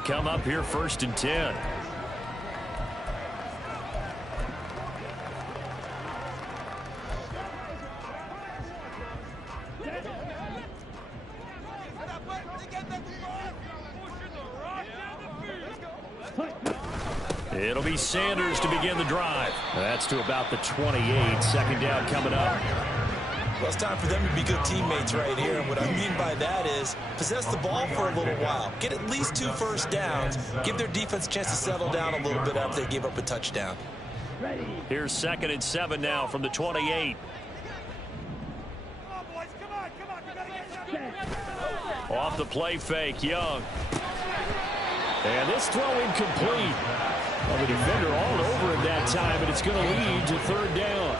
they come up here 1st and 10. It'll be Sanders to begin the drive. That's to about the 28. 2nd down coming up. Well, it's time for them to be good teammates right here. And what I mean by that is possess the ball for a little while. Get at least 2 first downs. Give their defense a chance to settle down a little bit after they give up a touchdown. Here's 2nd and 7 now from the 28. Off the play fake, Young. And this throw incomplete. Well, the defender all over him that time, and it's going to lead to 3rd down.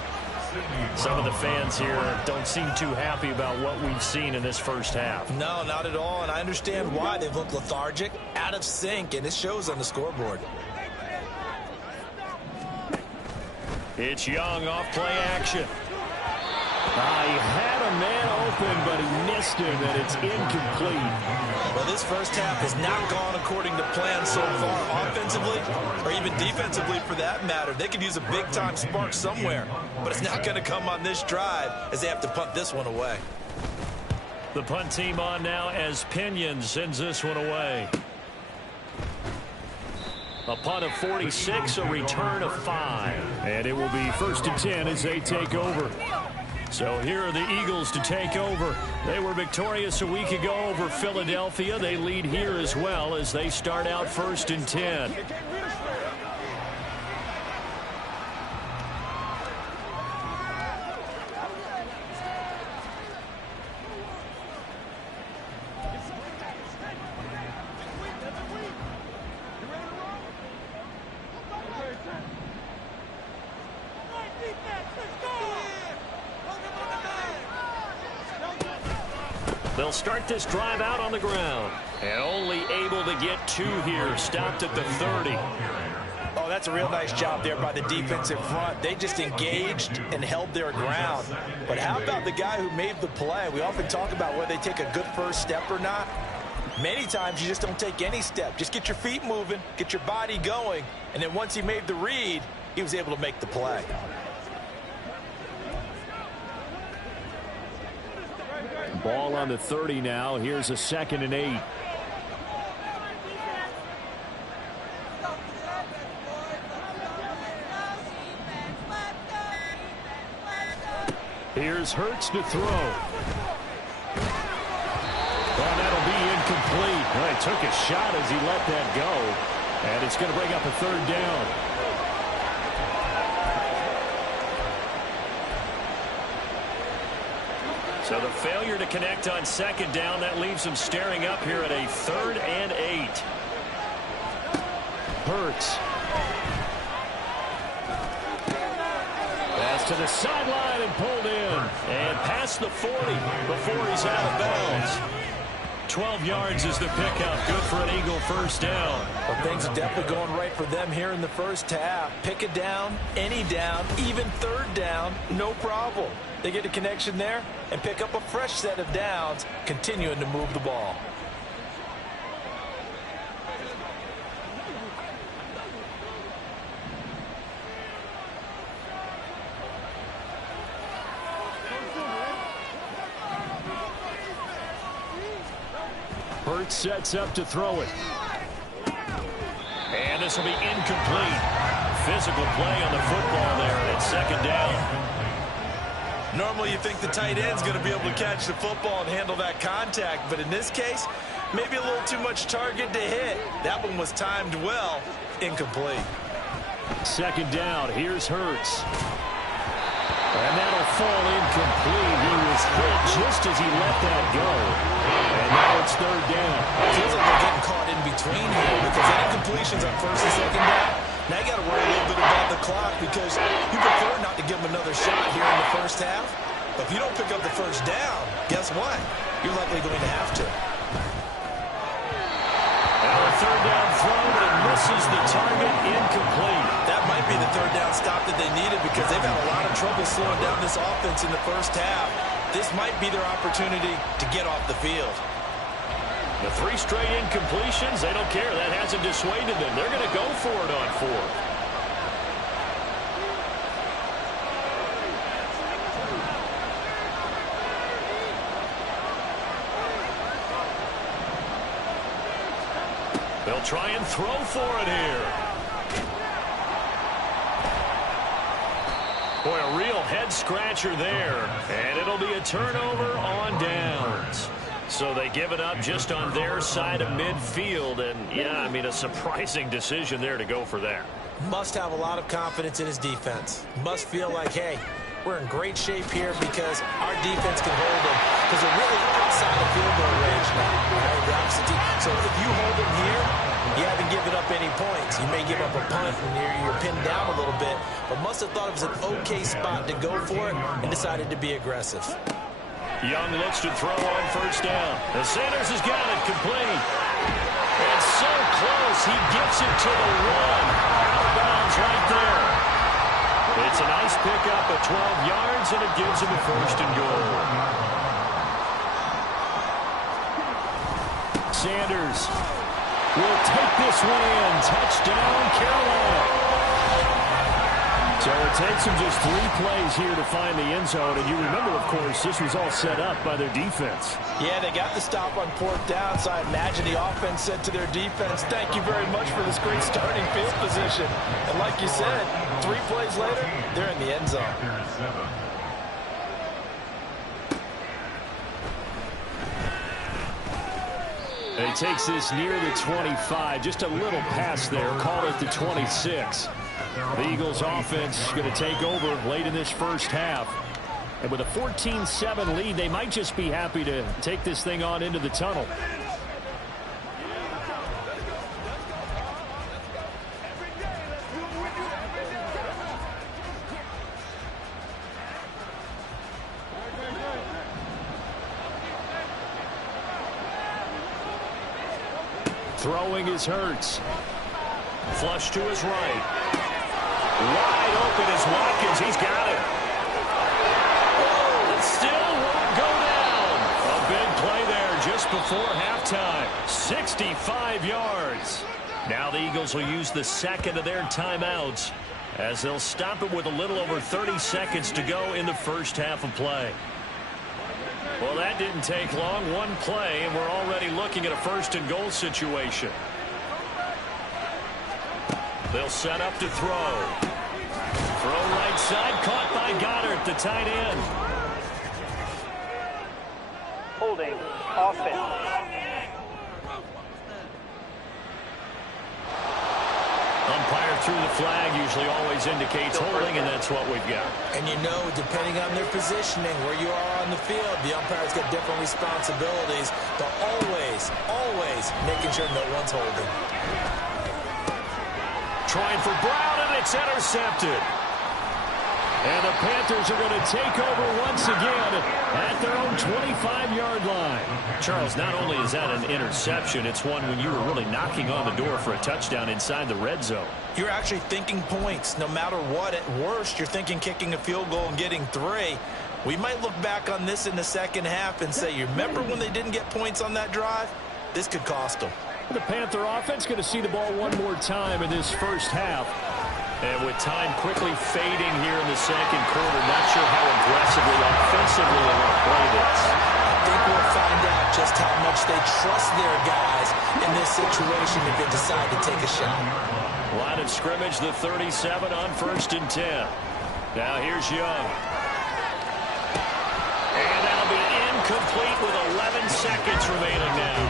Some of the fans here don't seem too happy about what we've seen in this first half. No, not at all, and I understand why. They've looked lethargic, out of sync, and it shows on the scoreboard. It's Young off play action. He had a man open, but he missed him, and it's incomplete. Well, this first half has not gone according to plan so far, offensively or even defensively for that matter. They could use a big-time spark somewhere, but it's not going to come on this drive as they have to punt this one away. The punt team on now as Pinion sends this one away. A punt of 46, a return of 5. And it will be 1st and 10 as they take over. So here are the Eagles to take over. They were victorious a week ago over Philadelphia. They lead here as well as they start out 1st and 10. They'll start this drive out on the ground. And only able to get 2 here. Stopped at the 30. Oh, that's a real nice job there by the defensive front. They just engaged and held their ground. But how about the guy who made the play? We often talk about whether they take a good first step or not. Many times you just don't take any step. Just get your feet moving, get your body going, and then once he made the read, he was able to make the play. Ball on the 30 now. Here's a 2nd and 8. Here's Hurts to throw. Well, that'll be incomplete. Well, he took a shot as he let that go. And it's going to bring up a 3rd down. So the failure to connect on 2nd down, that leaves them staring up here at a 3rd and 8. Hurts. Pass to the sideline and pulled in. And past the 40 before he's out of bounds. 12 yards is the pickup. Good for an Eagle 1st down. Well, things are definitely going right for them here in the first half. Pick it down, any down, even 3rd down, no problem. They get a connection there and pick up a fresh set of downs, continuing to move the ball. Hurts sets up to throw it. And this will be incomplete. Physical play on the football there at 2nd down. Normally you think the tight end's going to be able to catch the football and handle that contact, but in this case, maybe a little too much target to hit. That one was timed well. Incomplete. 2nd down. Here's Hurts. And that'll fall incomplete. He was hit just as he let that go. And now it's 3rd down. It feels like they're getting caught in between here because that incompletion's on 1st and 2nd down. Now you got to worry a little bit about the clock because you prefer not to give them another shot here in the first half. But if you don't pick up the 1st down, guess what? You're likely going to have to. And a 3rd down throw, but it misses the target, incomplete. That might be the 3rd down stop that they needed because they've had a lot of trouble slowing down this offense in the first half. This might be their opportunity to get off the field. The 3 straight incompletions, they don't care. That hasn't dissuaded them. They're going to go for it on 4th. They'll try and throw for it here. Boy, a real head-scratcher there. And it'll be a turnover on downs. So they give it up just on their side of midfield. And, yeah, I mean, a surprising decision there to go for that. Must have a lot of confidence in his defense. Must feel like, hey, we're in great shape here because our defense can hold them. Because they're really outside the field goal range now. Right? The opposite team. So if you hold them here, you haven't given up any points. You may give up a punt and you're pinned down a little bit. But must have thought it was an okay spot to go for it and decided to be aggressive. Young looks to throw on 1st down. The Sanders has got it complete. And so close, he gets it to the 1. Out of bounds right there. It's a nice pickup at 12 yards, and it gives him a 1st and goal. Sanders will take this one in. Touchdown, Carolina. So it takes them just 3 plays here to find the end zone. And you remember, of course, this was all set up by their defense. Yeah, they got the stop on 4th down, so I imagine the offense said to their defense, thank you very much for this great starting field position. And like you said, 3 plays later, they're in the end zone. And he takes this near the 25. Just a little pass there. Call it the 26. The Eagles offense going to take over late in this 1st half. And with a 14-7 lead, they might just be happy to take this thing on into the tunnel. Throwing is Hurts. Flush to his right. Wide open is Watkins. He's got it. Oh, it still won't go down. A big play there just before halftime. 65 yards. Now the Eagles will use the 2nd of their timeouts as they'll stop it with a little over 30 seconds to go in the 1st half of play. Well, that didn't take long. 1 play, and we're already looking at a 1st and goal situation. They'll set up to throw. Throw right side, caught by Goddard, the tight end. Holding, offense. Umpire threw the flag, usually always indicates holding, and that's what we've got. And you know, depending on their positioning, where you are on the field, the umpire's got different responsibilities, but always making sure no one's holding. Trying for Brown, and it's intercepted. And the Panthers are going to take over once again at their own 25-yard line. Charles, not only is that an interception, it's one when you were really knocking on the door for a touchdown inside the red zone. You're actually thinking points. No matter what, at worst, you're thinking kicking a field goal and getting 3. We might look back on this in the 2nd half and say, you remember when they didn't get points on that drive? This could cost them. The Panther offense going to see the ball one more time in this 1st half. And with time quickly fading here in the 2nd quarter, not sure how aggressively, offensively they want to play this. I think we'll find out just how much they trust their guys in this situation if they decide to take a shot. Line of scrimmage, the 37 on 1st and 10. Now here's Young. And that'll be incomplete with 11 seconds remaining now.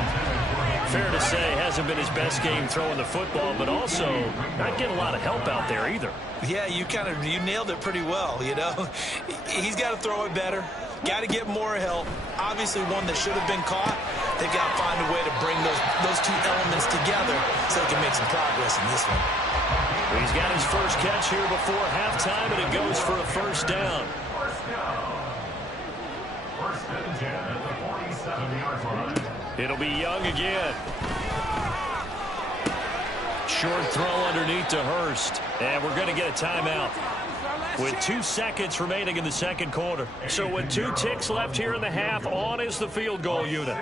Fair to say, hasn't been his best game throwing the football, but also not getting a lot of help out there either. Yeah, you nailed it pretty well, you know. He's got to throw it better. Got to get more help. Obviously one that should have been caught. They've got to find a way to bring those 2 elements together so they can make some progress in this one. He's got his first catch here before halftime, and it goes for a 1st down. It'll be Young again. Short throw underneath to Hurst. And we're going to get a timeout with 2 seconds remaining in the 2nd quarter. So with 2 ticks left here in the half, on is the field goal unit.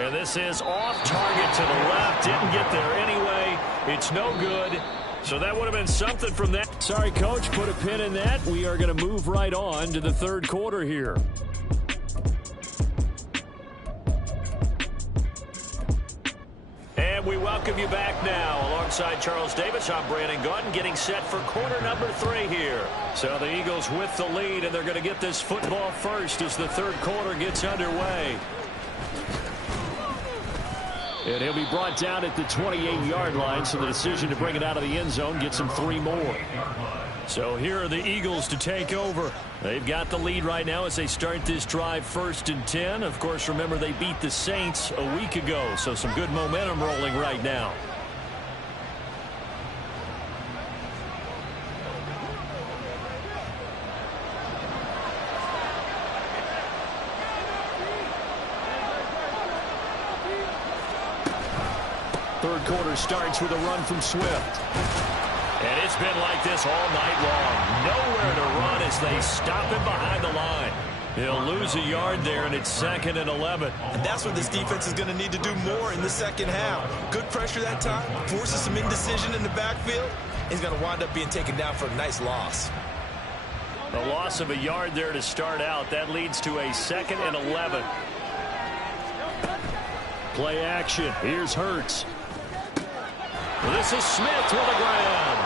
And this is off target to the left. Didn't get there anyway. It's no good. So that would have been something from that. Sorry, Coach, put a pin in that. We are going to move right on to the third quarter here. And we welcome you back now. Alongside Charles Davis, I'm Brandon Gaudin, getting set for quarter number 3 here. So the Eagles with the lead, and they're going to get this football first as the third quarter gets underway. And he'll be brought down at the 28-yard line, so the decision to bring it out of the end zone gets him 3 more. So here are the Eagles to take over. They've got the lead right now as they start this drive 1st and 10. Of course, remember they beat the Saints a week ago, so some good momentum rolling right now. Third quarter starts with a run from Swift. And it's been like this all night long. Nowhere to run as they stop him behind the line. He'll lose a yard there, and it's 2nd and 11. And that's what this defense is going to need to do more in the second half. Good pressure that time, forces some indecision in the backfield. He's going to wind up being taken down for a nice loss. A loss of a yard there to start out. That leads to a 2nd and 11. Play action. Here's Hurts. This is Smith with the ground.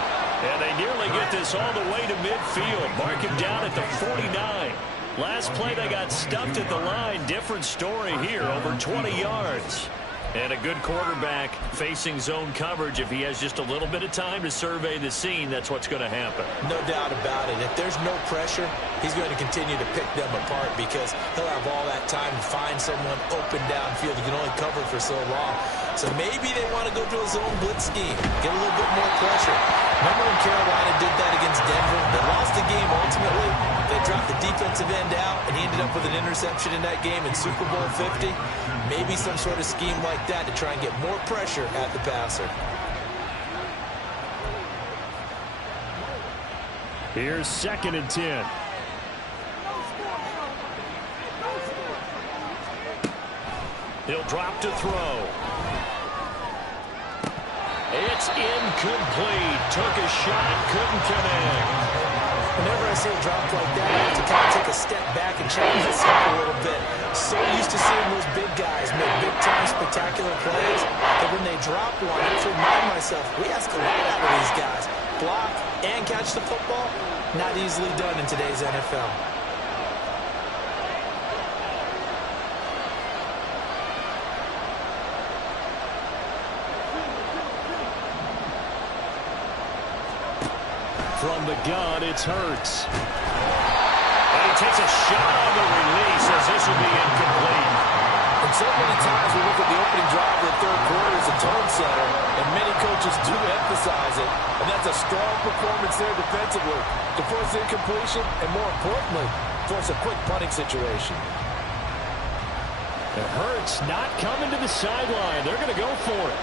And they nearly get this all the way to midfield. Mark him down at the 49. Last play they got stuffed at the line. Different story here, over 20 yards. And a good quarterback facing zone coverage. If he has just a little bit of time to survey the scene, that's what's going to happen. No doubt about it. If there's no pressure, he's going to continue to pick them apart because he'll have all that time to find someone open downfield. He can only cover for so long. So maybe they want to go to a zone blitz scheme, get a little bit more pressure. Remember when Carolina did that against Denver? They lost the game ultimately. They dropped the defensive end out, and he ended up with an interception in that game in Super Bowl 50. Maybe some sort of scheme like that to try and get more pressure at the passer. Here's 2nd and 10. He'll drop to throw. It's incomplete. Took a shot, couldn't connect. Whenever I see a drop like that, I have to kind of take a step back and challenge myself a little bit. So used to seeing those big guys make big-time spectacular plays that when they drop one, I have to remind myself, we ask a lot out of these guys. Block and catch the football, not easily done in today's NFL. From the gun, it's Hurts. And he takes a shot on the release as this will be incomplete. And so many times we look at the opening drive of the third quarter as a tone setter, and many coaches do emphasize it. And that's a strong performance there defensively to force incompletion and, more importantly, force a quick punting situation. And Hurts not coming to the sideline. They're going to go for it.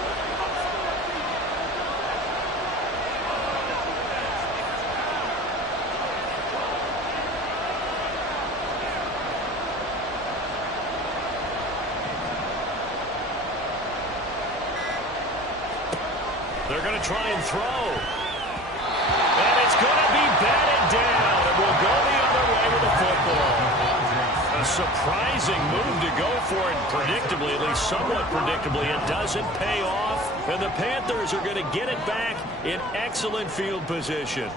They're going to try and throw. And it's going to be batted down. And we'll go the other way with the football. A surprising move to go for it. Predictably, at least somewhat predictably, it doesn't pay off. And the Panthers are going to get it back in excellent field position.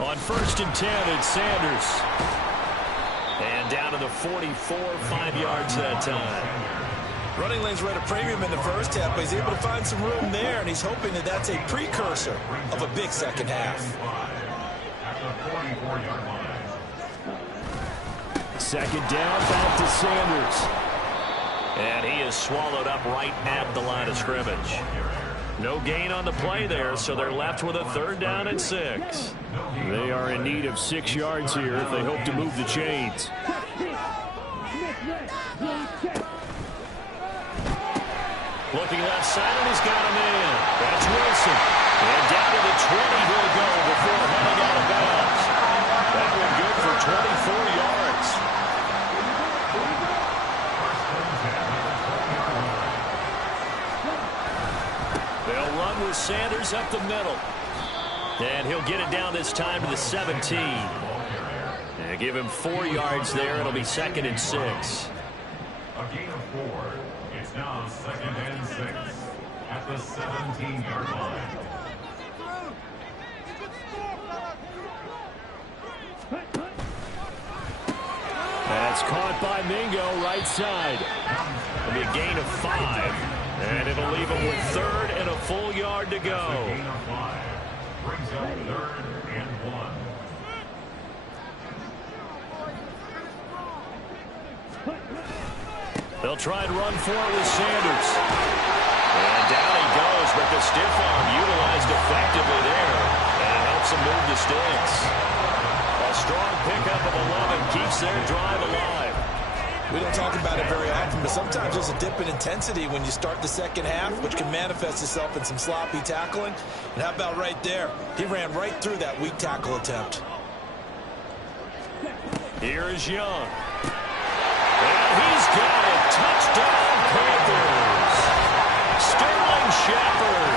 On 1st and 10, it's Sanders. And down to the 44, 5 yards that time. Running lanes were at a premium in the first half, but he's able to find some room there, and he's hoping that that's a precursor of a big second half. 2nd down, back to Sanders. And he is swallowed up right at the line of scrimmage. No gain on the play there, so they're left with a 3rd down and 6. They are in need of 6 yards here if they hope to move the chains. Looking left side, and he's got him in. That's Wilson. And down to the 20 he'll go before running out of bounds. That one good for 24 yards. run with Sanders up the middle. And he'll get it down this time to the 17. And give him 4 yards there. It'll be 2nd and 6. A gain of 4. It's now 2nd and 6 at the 17-yard line. That's caught by Mingo, right side. It'll be a gain of 5. And it'll leave him with 3rd and a full yard to go. Gain of 5. Brings up 3rd and 1. They'll try and run for it with Sanders. And down he goes, but the stiff arm utilized effectively there. And it helps him move the sticks. A strong pickup of 11 keeps their drive alive. We don't talk about it very often, but sometimes there's a dip in intensity when you start the second half, which can manifest itself in some sloppy tackling. And how about right there? He ran right through that weak tackle attempt. Here is Young. And he's got it. Touchdown, Panthers. Sterling Shepard.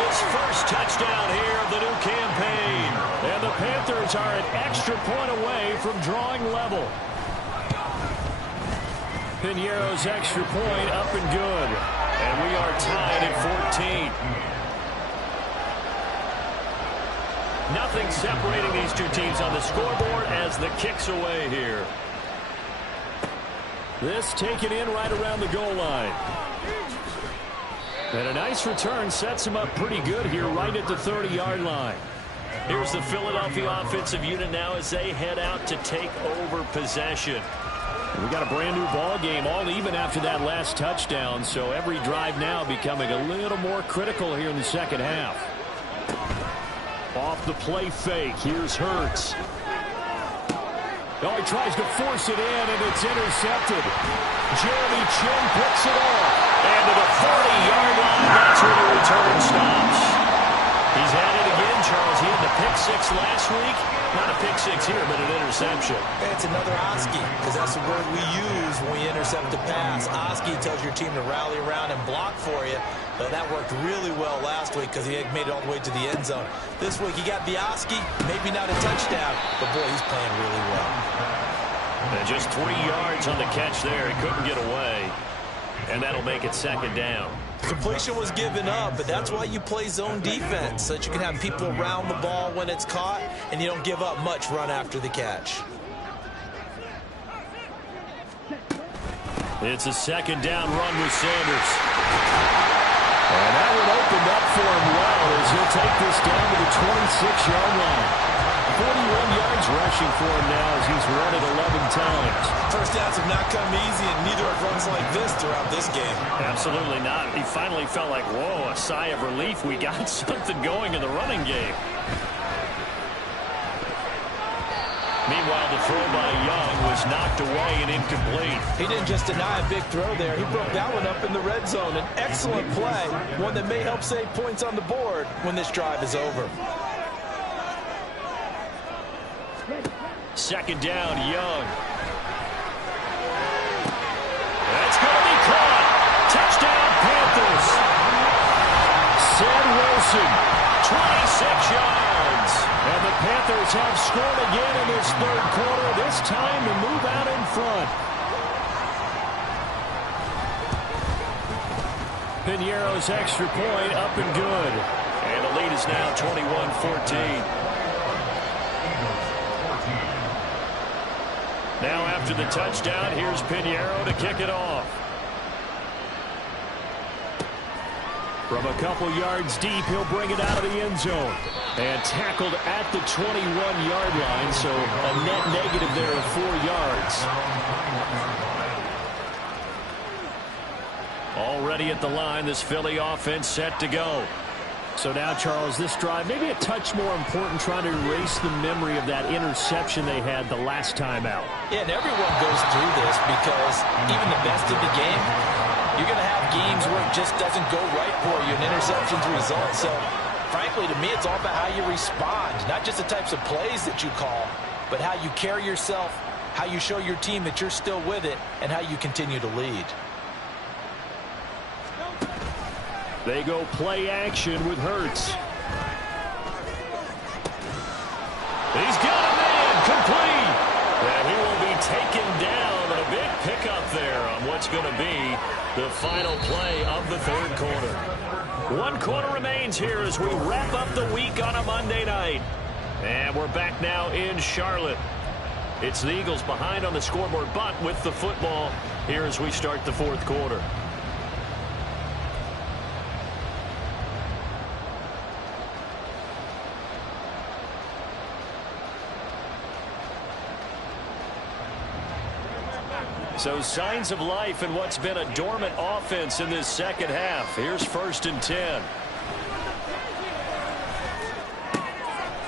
His first touchdown here of the new campaign. And the Panthers are an extra point away from drawing level. Piñeiro's extra point up and good. And we are tied at 14. Nothing separating these two teams on the scoreboard as the kick's away here. This taken in right around the goal line. And a nice return sets him up pretty good here right at the 30-yard line. Here's the Philadelphia offensive unit now as they head out to take over possession. We got a brand new ball game, all even after that last touchdown, so every drive now becoming a little more critical here in the second half. Off the play fake, here's Hurts. Oh, he tries to force it in, and it's intercepted. Jeremy Chin picks it off. And to the 40-yard line, that's where the return stops. He's had it again, Charles. He had the pick 6 last week. Not a pick 6 here, but an interception. It's another Oski, because that's the word we use when we intercept a pass. Oski tells your team to rally around and block for you. But that worked really well last week because he had made it all the way to the end zone. This week he got the Oski, maybe not a touchdown, but boy, he's playing really well. And just 3 yards on the catch there. He couldn't get away. And that'll make it 2nd down. Completion was given up, but that's why you play zone defense, so that you can have people around the ball when it's caught, and you don't give up much run after the catch. It's a 2nd down run with Sanders. And that one opened up for him well as he'll take this down to the 26-yard line. 41 yards rushing for him now as he's run it 11 times. First downs have not come easy, and neither have runs like this throughout this game. Absolutely not. He finally felt like, whoa, a sigh of relief. We got something going in the running game. Meanwhile, the throw by Young was knocked away and incomplete. He didn't just deny a big throw there. He broke that one up in the red zone. An excellent play, one that may help save points on the board when this drive is over. 2nd down, Young. That's going to be caught. Touchdown, Panthers. Sam Wilson, 26 yards. And the Panthers have scored again in this 3rd quarter, this time to move out in front. Piñeiro's extra point up and good. And the lead is now 21-14. Now after the touchdown, here's Piñeiro to kick it off. From a couple yards deep, he'll bring it out of the end zone. And tackled at the 21-yard line, so a net negative there of 4 yards. Already at the line, this Philly offense set to go. So now, Charles, this drive, maybe a touch more important, trying to erase the memory of that interception they had the last time out. Yeah, and everyone goes through this because even the best of the game, you're going to have games where it just doesn't go right for you, and interceptions result. So, frankly, to me, it's all about how you respond, not just the types of plays that you call, but how you carry yourself, how you show your team that you're still with it, and how you continue to lead. They go play action with Hurts. He's got a man complete. And he will be taken down. And a big pickup there on what's going to be the final play of the third quarter. 1 quarter remains here as we wrap up the week on a Monday night. And we're back now in Charlotte. It's the Eagles behind on the scoreboard, but with the football here as we start the fourth quarter. So signs of life in what's been a dormant offense in this second half. Here's 1st and 10.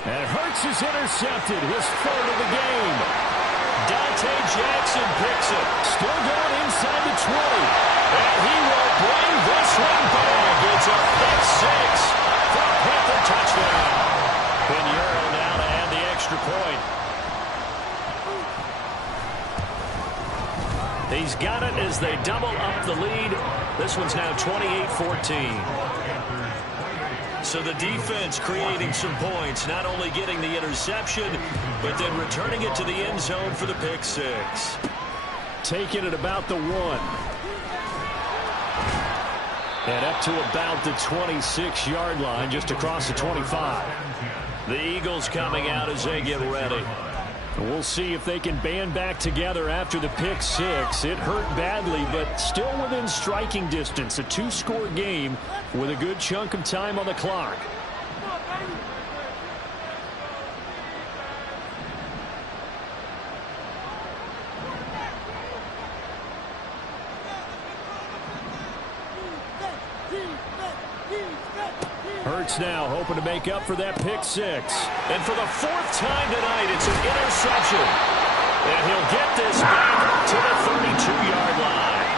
And Hurts is intercepted, his 3rd of the game. Dante Jackson picks it. Still going inside the 20. And he will bring this one back. It's a pick 6 for a Panther touchdown. Pinheiro now to add the extra point. He's got it as they double up the lead. This one's now 28-14. So the defense creating some points, not only getting the interception, but then returning it to the end zone for the pick 6. Take it at about the 1. And up to about the 26-yard line, just across the 25. The Eagles coming out as they get ready. We'll see if they can band back together after the pick 6. It hurt badly, but still within striking distance. A 2-score game with a good chunk of time on the clock. Hurts now hoping to make up for that pick 6. And for the 4th time tonight, it's an interception. And he'll get this back to the 32-yard line.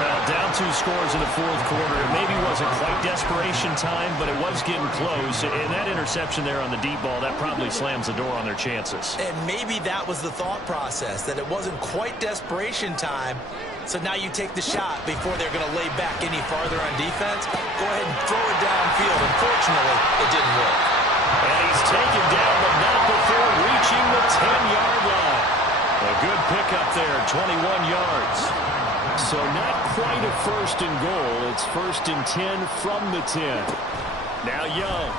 Well, down 2 scores in the fourth quarter. It maybe wasn't quite desperation time, but it was getting close. And that interception there on the deep ball, that probably slams the door on their chances. And maybe that was the thought process, that it wasn't quite desperation time. So now you take the shot before they're going to lay back any farther on defense. Go ahead and throw it downfield. Unfortunately, it didn't work. And he's taken down, but not before reaching the 10-yard line. A good pickup there, 21 yards. So not quite a 1st and goal. It's 1st and 10 from the 10. Now Young.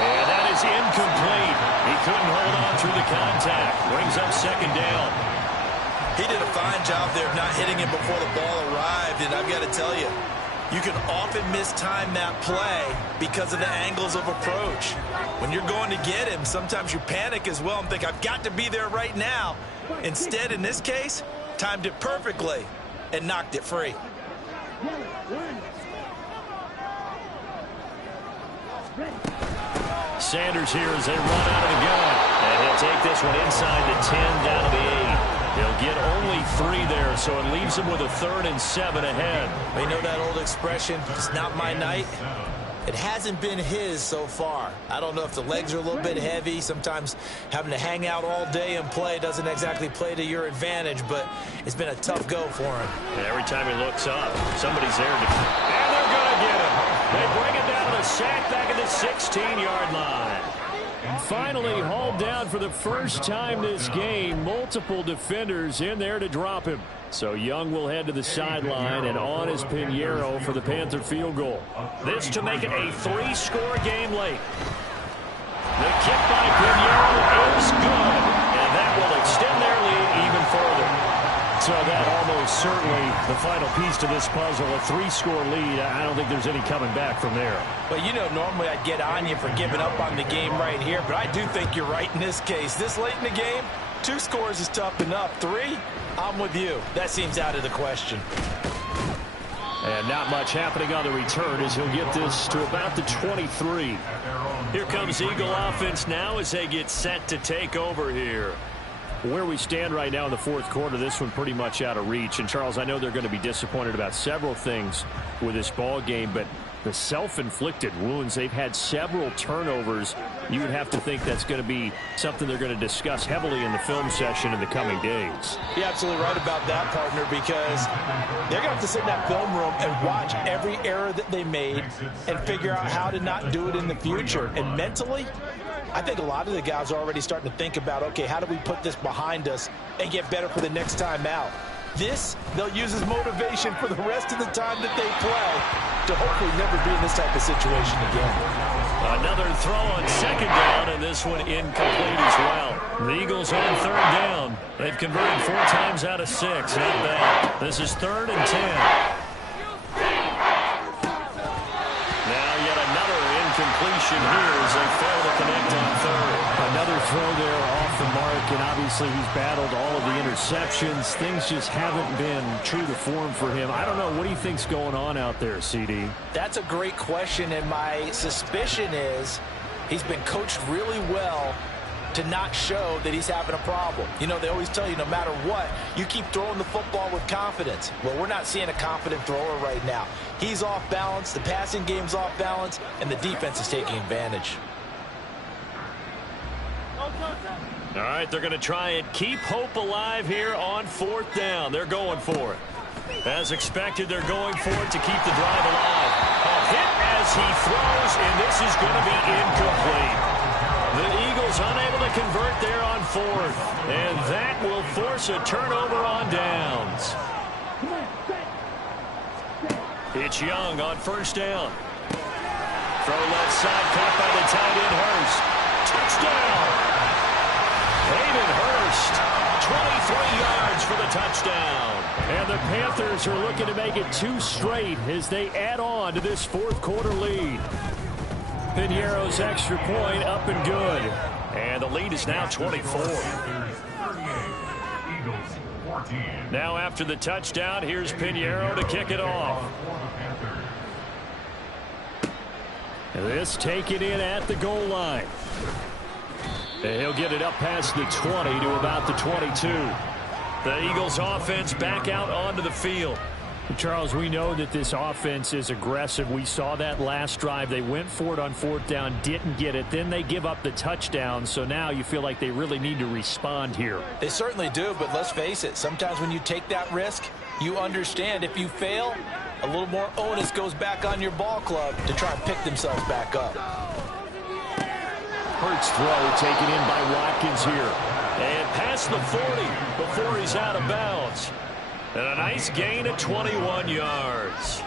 And that is incomplete. He couldn't hold on through the contact. Brings up 2nd down. He did a fine job there of not hitting him before the ball arrived, and I've got to tell you, you can often mistime that play because of the angles of approach. When you're going to get him, sometimes you panic as well and think, I've got to be there right now. Instead, in this case, timed it perfectly and knocked it free. Sanders here as they run out of the gun. And he'll take this one inside the 10 down to the 8. He'll get only 3 there, so it leaves him with a 3rd and 7 ahead. You know that old expression, it's not my night? It hasn't been his so far. I don't know if the legs are a little bit heavy. Sometimes having to hang out all day and play doesn't exactly play to your advantage, but it's been a tough go for him. And every time he looks up, somebody's there. And they're going to get him. They bring it down to the sack back at the 16-yard line. Finally hauled down for the first time this game. Multiple defenders in there to drop him. So Young will head to the sideline, and on is Pinheiro for the Panther field goal. This to make it a 3-score game late. The kick by Pinheiro is good, and that will extend their lead even further. So that almost certainly the final piece to this puzzle, a 3-score lead. I don't think there's any coming back from there. Well, you know, normally I'd get on you for giving up on the game right here, but I do think you're right in this case. This late in the game, 2 scores is tough enough. 3, I'm with you. That seems out of the question. And not much happening on the return as he'll get this to about the 23. Here comes Eagle offense now as they get set to take over here. Where we stand right now in the fourth quarter, this one pretty much out of reach. And, Charles, I know they're going to be disappointed about several things with this ball game, but the self-inflicted wounds. They've had several turnovers. You would have to think that's going to be something they're going to discuss heavily in the film session in the coming days. You're absolutely right about that, partner, because they're going to have to sit in that film room and watch every error that they made and figure out how to not do it in the future. And mentally, I think a lot of the guys are already starting to think about, okay, how do we put this behind us and get better for the next time out? This, they'll use as motivation for the rest of the time that they play to hopefully never be in this type of situation again. Another throw on second down, and this one incomplete as well. The Eagles on third down. They've converted 4 times out of 6. Not bad. This is 3rd and 10. Now yet another incompletion here as they fail to connect on third. Another throw there off the mark, and obviously he's battled all of the interceptions. Things just haven't been true to form for him. I don't know. What do you think's going on out there, CD? That's a great question, and my suspicion is he's been coached really well to not show that he's having a problem. You know, they always tell you no matter what, you keep throwing the football with confidence. Well, we're not seeing a confident thrower right now. He's off balance, the passing game's off balance, and the defense is taking advantage. All right, they're going to try and keep hope alive here on 4th down. They're going for it. As expected, they're going for it to keep the drive alive. A hit as he throws, and this is going to be incomplete. The Eagles unable to convert there on 4th, and that will force a turnover on downs. It's Young on 1st down. Throw left side, caught by the tight end Hurst. Touchdown! Hayden Hurst, 23 yards for the touchdown. And the Panthers are looking to make it 2 straight as they add on to this 4th quarter lead. Piñeiro's extra point up and good. And the lead is now 24. Now after the touchdown, here's Piñeiro to kick it off. This taken in at the goal line. And he'll get it up past the 20 to about the 22. The Eagles offense back out onto the field. Charles, we know that this offense is aggressive. We saw that last drive. They went for it on 4th down, didn't get it. Then they give up the touchdown. So now you feel like they really need to respond here. They certainly do, but let's face it. Sometimes when you take that risk, you understand if you fail, a little more onus goes back on your ball club to try and pick themselves back up. Hurts throw taken in by Watkins here. And past the 40 before he's out of bounds. And a nice gain of 21 yards.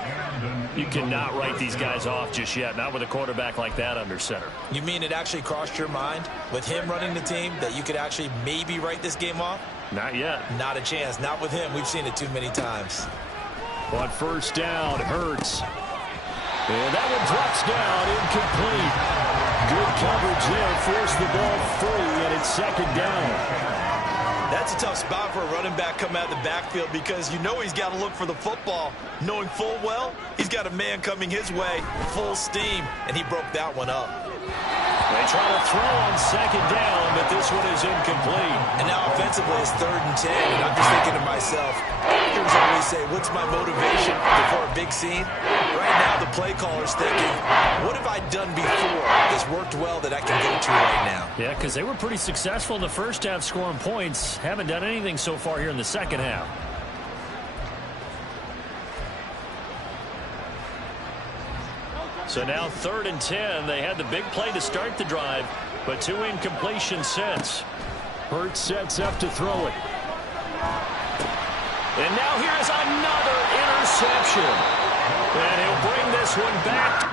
You cannot write these guys off just yet, not with a quarterback like that under center. You mean it actually crossed your mind with him running the team that you could actually maybe write this game off? Not yet. Not a chance. Not with him. We've seen it too many times. On 1st down, Hurts. And that one drops down, incomplete. Good coverage there, forced the ball free, and it's 2nd down. That's a tough spot for a running back coming out of the backfield because you know he's got to look for the football, knowing full well he's got a man coming his way, full steam, and he broke that one up. They try to throw on 2nd down, but this one is incomplete. And now offensively it's 3rd and 10, and I'm just thinking to myself, actors always say, what's my motivation before a big scene? Right now the play caller's thinking, what have I done before that's worked well that I can go to right now? Yeah, because they were pretty successful in the first half scoring points. Haven't done anything so far here in the second half. So now 3rd and 10. They had the big play to start the drive, but 2 incompletions since. Hurts sets up to throw it. And now here's another interception. And he'll bring this one back.